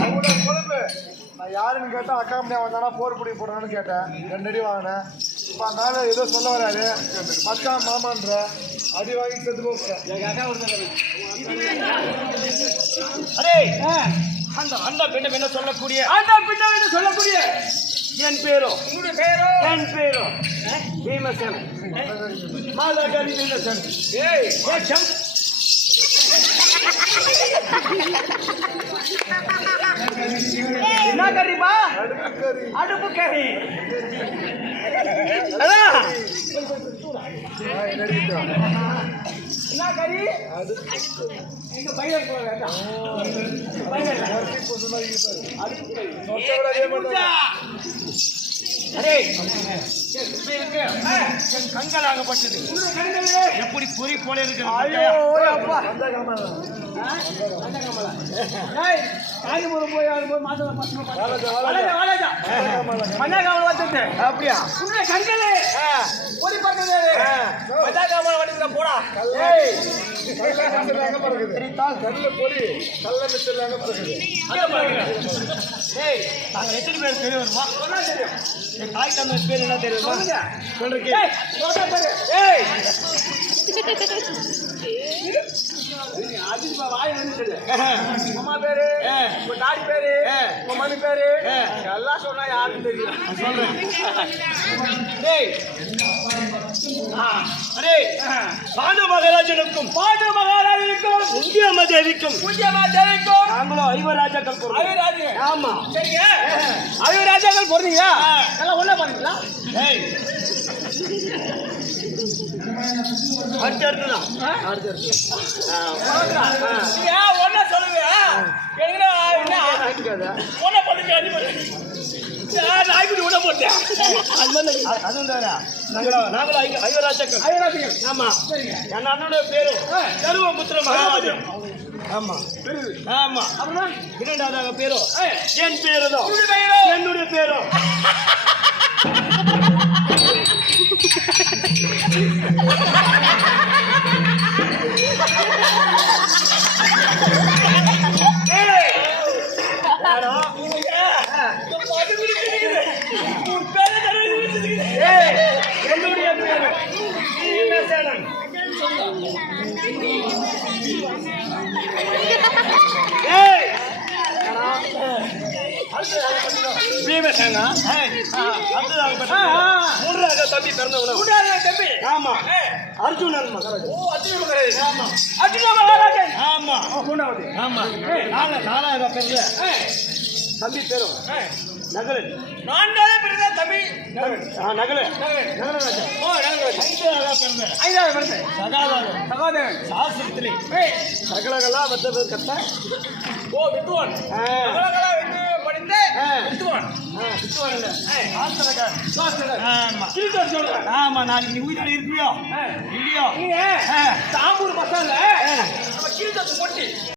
அவ்வளோ கொழுப்பு யாருன்னு கேட்டால் அக்கா மணியா வந்தானா போர் பிடி போடுறான்னு கேட்டேன் ரெண்டு அடி வாங்கினேன் இப்போ அதனால ஏதோ சொல்ல வராரு மச்சான் மாமான்ற அடி வாங்கி செத்து போட்டேன் அடே அந்த அந்த பெண்ணை என்ன சொல்லக்கூடிய அந்த பின்ன என்ன சொல்லக்கூடிய என் பேரோ உங்களுடைய பேரோ என் பேரோ பீமசேனன் மாதாகாரி பீமசேனன் ஏய் ஏ என்ன கறிப்பா அடுப்பு கறி அதான் என்ன கறி? எங்க பையன் போக வேண்டாம் பையன் சொத்தை விட என் கண்களாகப்பட்டது. எப்படி பொறி போல இருக்கு ஐயோ அப்பா. அந்த காமெடி. ஏய் காஞ்சிபுரம் போய் வரும்போது மாதம் பசங்க வாழஜா, வாழஜா வாழஜா. வாழஜா மண்ணாகாமல் வந்துட்டு அப்படியா? கண்களே. பொடி பக்கத்து போடா. கல்ல பறக்குது? கல்ல கல்ல மிச்சர்ல எங்க பறக்குது? அங்க பாருங்க ஏய் நாங்க எத்தனை பேர் தெரியும் என் தாய் தந்தை பேர். என்ன தெரியுமா வந்து அம்மா பேரு. உங்க டாடி பேரு. உங்க மம்மி பேரு. எல்லாம் சொன்னா யாருக்கும் தெரியும். சொல்றேன். அடே பாண்டு மகாராஜனுக்கும் பாட்டு மகாராஜனுக்கும் இந்திய தேவிக்கும் பூஜ்யமா தேவிக்கும் நாங்களும் ஐவராஜாக்கள் பொருள் அவிராஜன் ஆமா சரிங்க அவிராஜாக்கள் பொருந்தீங்களா. எல்லாம் ஒண்ணா பண்ணீங்களா ஏய் அடுத்து அடுத்துதான் அடுத்து அடுத்து ஒண்ணா சொல்லுங்க என்ன ஒண்ணா பண்ணுங்க போட்டேன் அது மாதிரி நாங்களும் ஐவராஜாக்கள் அவிராஜிகள் ஆமா என் அண்ணனுடைய பேரு. தருவபுத்திர மகாராஜன் ஆமா ஆமா அப்புறமா இரண்டாவதாக பேரோ ஏய், என் பேரு தான் என்னுடைய பேரும் என்னுடைய ஏய்! பீமசேனா. மூன்றாவது தம்பி பிறந்தவனும் உண்டாங்க தம்பி ஆமா. அர்ஜுனன் மகாராஜ் ஓ அர்ஜுன மகாராஜ் ஆமா. அர்ஜுன மகாராஜன் ஆமா. மூணாவது. ஆமா. நாலு பேர்ல. ஏய், தம்பி பேரும் நகலு நான்காவது பிறந்த தம்பி. ஆ நகலு. ஐந்தாவது பிறந்த. சகாதாரம் சகோதரன் சாஸ்திரத்திலே. ஏய், சகலகலா வந்த பேர் கத்த ஓ வித்துவான். சகலகலா வித்து படிந்த ஆ. வித்துவான். ஆ, வித்துவான் இல்ல. ஏய், சாஸ்திரக்காரன். சாஸ்திரன். ஆமா. சீக்கிரம் சொல்றேன். ஆமா நாளைக்கு நீ உயிரோட இருப்பியோ? இல்லையோ. தாம்பூர் பசங்க ஆ. நம்ம கீழ்த்தட்டு போட்டி.